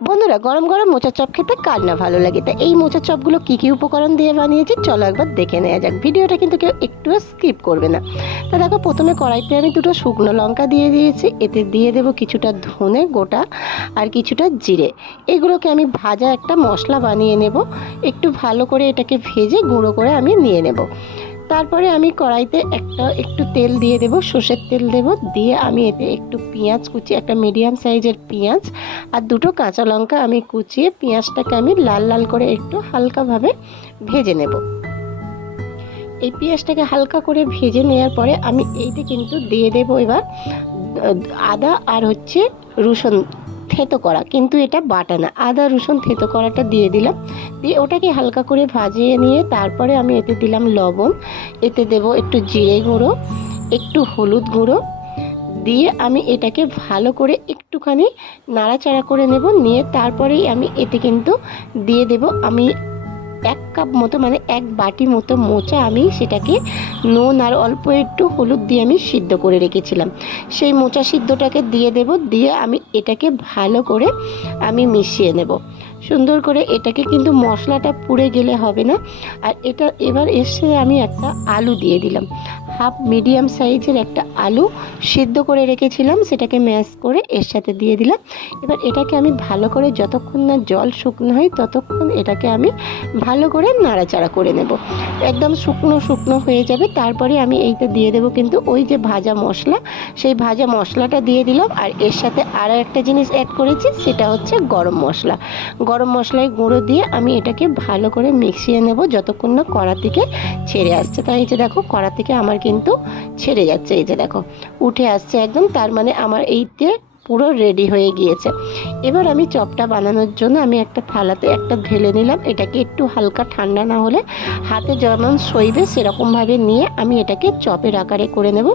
বন্ধুরা, গরম গরম মোচা চপ খেতে কার না ভালো লাগে? তা এই মোচা চপগুলো কী কী উপকরণ দিয়ে বানিয়েছি, চলো একবার দেখে নেওয়া যাক। ভিডিওটা কিন্তু কেউ একটুও স্কিপ করবে না। তা দেখো, প্রথমে কড়াইতে আমি দুটো শুকনো লঙ্কা দিয়ে দিয়েছি, এতে দিয়ে দেবো কিছুটা ধনে গোটা আর কিছুটা জিরে। এগুলোকে আমি ভাজা একটা মশলা বানিয়ে নেব, একটু ভালো করে এটাকে ভেজে গুঁড়ো করে আমি নিয়ে নেব। তারপরে আমি কড়াইতে একটা, একটু তেল দিয়ে দেব, সর্ষের তেল দেব, দিয়ে আমি এতে একটু পেঁয়াজ কুচি একটা মিডিয়াম সাইজের পেঁয়াজ আর দুটো কাঁচা লঙ্কা আমি কুচিয়ে পেঁয়াজটাকে আমি লাল লাল করে একটু হালকাভাবে ভেজে নেব। এই পেঁয়াজটাকে হালকা করে ভেজে নেওয়ার পরে আমি এইতে কিন্তু দিয়ে দেব এবার, আদা আর হচ্ছে রসুন থেতো করা, কিন্তু এটা বাটা না। আদা, রসুন থেতো করাটা দিয়ে দিলাম। দিয়ে ওটাকে হালকা করে ভাজিয়ে নিয়ে তারপরে আমি এতে দিলাম লবণ। এতে দেব একটু জিরে গুঁড়ো, একটু হলুদ গুঁড়ো। দিয়ে আমি এটাকে ভালো করে একটুখানি নাড়াচাড়া করে নেব। নিয়ে তারপরেই আমি এতে কিন্তু দিয়ে দেব আমি এক কাপ মতো মানে এক বাটি মতো মোচা আমি সেটাকে নুন আর অল্প একটু হলুদ দিয়ে আমি সিদ্ধ করে রেখেছিলাম। সেই মোচা সিদ্ধটাকে দিয়ে দেব, দিয়ে আমি এটাকে ভালো করে আমি মিশিয়ে নেব। সুন্দর করে এটাকে কিন্তু মশলাটা পুড়ে গেলে হবে না। আর এটা এবার এসে আমি একটা আলু দিয়ে দিলাম। হাফ মিডিয়াম সাইজের একটা আলু সিদ্ধ করে রেখেছিলাম, সেটাকে ম্যাশ করে এর সাথে দিয়ে দিলাম। এবার এটাকে আমি ভালো করে যতক্ষণ না জল শুকনো হয়, ততক্ষণ এটাকে আমি ভালো করে নাড়াচাড়া করে নেব। একদম শুকনো শুকনো হয়ে যাবে, তারপরে আমি এইটা দিয়ে দেবো কিন্তু ওই যে ভাজা মশলা, সেই ভাজা মশলাটা দিয়ে দিলাম। আর এর সাথে আরও একটা জিনিস অ্যাড করেছি, সেটা হচ্ছে গরম মশলা। গরম মশলায় গুঁড়ো দিয়ে আমি এটাকে ভালো করে মিক্সিয়ে নেব যতক্ষণ না কড়া থেকে ছেড়ে আসছে। তাই এই যে দেখো, কড়া থেকে আমার কিন্তু ছেড়ে যাচ্ছে। এই যে দেখো, উঠে আসছে একদম। তার মানে আমার এইতে পুরো রেডি হয়ে গিয়েছে। এবার আমি চপটা বানানোর জন্য আমি একটা থালাতে একটা ঢেলে নিলাম। এটাকে একটু হালকা ঠান্ডা না হলে হাতে যেমন সইবে সেরকমভাবে নিয়ে আমি এটাকে চপের আকারে করে নেব।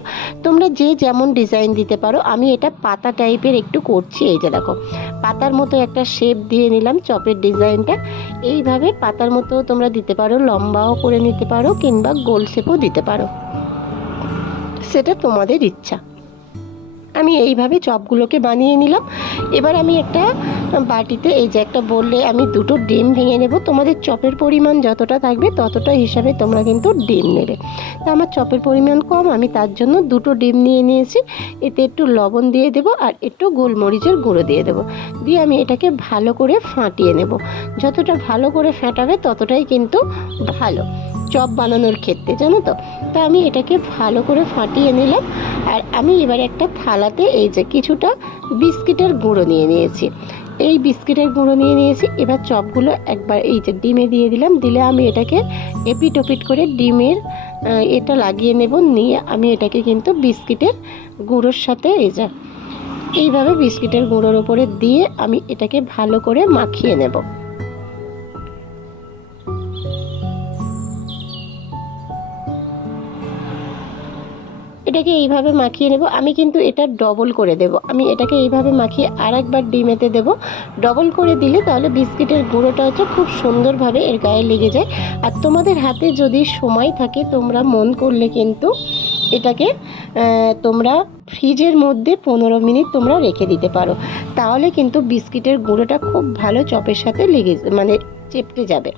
তোমরা যে যেমন ডিজাইন দিতে পারো, আমি এটা পাতা টাইপের একটু করছি। এই যে দেখো, পাতার মতো একটা শেপ দিয়ে নিলাম চপের ডিজাইনটা এইভাবে পাতার মতো তোমরা দিতে পারো, লম্বাও করে নিতে পারো কিংবা গোল শেপও দিতে পারো। সেটা তোমাদের ইচ্ছা। আমি এইভাবে চপগুলোকে বানিয়ে নিলাম। এবার আমি একটা বাটিতে এই যে একটা বললে আমি দুটো ডিম ভেঙে নেব। তোমাদের চপের পরিমাণ যতটা থাকবে ততটা হিসাবে তোমরা কিন্তু ডিম নেবে। তা আমার চপের পরিমাণ কম, আমি তার জন্য দুটো ডিম নিয়ে নিয়েছি। এতে একটু লবণ দিয়ে দেব আর একটু গোলমরিচের গুঁড়ো দিয়ে দেব। দিয়ে আমি এটাকে ভালো করে ফাটিয়ে নেব। যতটা ভালো করে ফাটাবে ততটাই কিন্তু ভালো। চপ বানানোর ক্ষেত্রে, জানো তো? তা আমি এটাকে ভালো করে ফাটিয়ে নিলাম আর আমি এবার একটা থালাতে এই যে কিছুটা বিস্কিটের গুঁড়ো নিয়ে নিয়েছি। এই বিস্কিটের গুঁড়ো নিয়ে নিয়েছি, এবার চপগুলো একবার এই যে ডিমে দিয়ে দিলাম, দিলে আমি এটাকে এপিট ওপিট করে ডিমের এটা লাগিয়ে নেব, নিয়ে আমি এটাকে কিন্তু বিস্কিটের গুঁড়োর সাথে এই যে, এইভাবে বিস্কিটের গুঁড়োর ওপরে দিয়ে আমি এটাকে ভালো করে মাখিয়ে নেব। এটাকে এইভাবে মাখিয়ে নেব। আমি কিন্তু এটা ডবল করে দেব। আমি এটাকে এইভাবে মাখিয়ে আর একবার ডিমেতে দেব। ডবল করে দিলে তাহলে বিস্কিটের গুঁড়োটা হচ্ছে খুব সুন্দরভাবে এর গায়ে লেগে যায়। আর তোমাদের হাতে যদি সময় থাকে, তোমরা মন করলে কিন্তু এটাকে তোমরা ফ্রিজের মধ্যে পনেরো মিনিট তোমরা রেখে দিতে পারো। তাহলে কিন্তু বিস্কিটের গুঁড়োটা খুব ভালো চপের সাথে লেগে মানে চেপটে যাবে।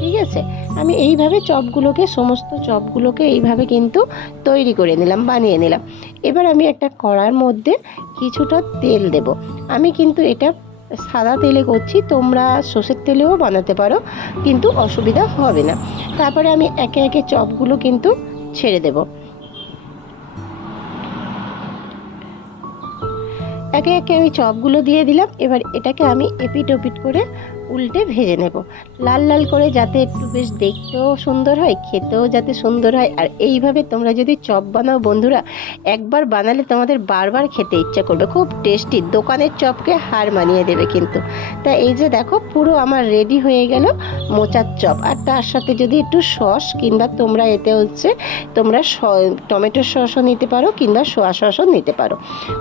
ঠিক আছে? আমি এইভাবে চপগুলোকে, সমস্ত চপগুলোকে এইভাবে কিন্তু তৈরি করে নিলাম, বানিয়ে নিলাম। এবার আমি একটা কড়ার মধ্যে কিছুটা তেল দেব। আমি কিন্তু এটা সাদা তেলে করছি, তোমরা সর্ষের তেলেও বানাতে পারো, কিন্তু অসুবিধা হবে না। তারপরে আমি একে একে চপগুলো কিন্তু ছেড়ে দেব। একে একে আমি চপগুলো দিয়ে দিলাম। এবার এটাকে আমি এপিট ওপিট করে উল্টে ভেজে নেব। লাল লাল করে যাতে একটু বেশ দেখতেও সুন্দর হয়, খেতেও যাতে সুন্দর হয়। আর এইভাবে তোমরা যদি চপ বানাও বন্ধুরা, একবার বানালে তোমাদের বারবার খেতে ইচ্ছা করবে। খুব টেস্টি, দোকানের চপকে হার মানিয়ে দেবে কিন্তু। তা এই যে দেখো, পুরো আমার রেডি হয়ে গেল মোচার চপ। আর তার সাথে যদি একটু সস, কিংবা তোমরা এতে হচ্ছে তোমরা টমেটো সসও নিতে পারো, কিংবা সোয়া সসও নিতে পারো।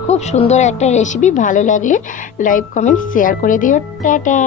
খুব সুন্দর একটা রেসিপি ভালো লাগলে লাইক কমেন্ট শেয়ার করে দিও। টাটা!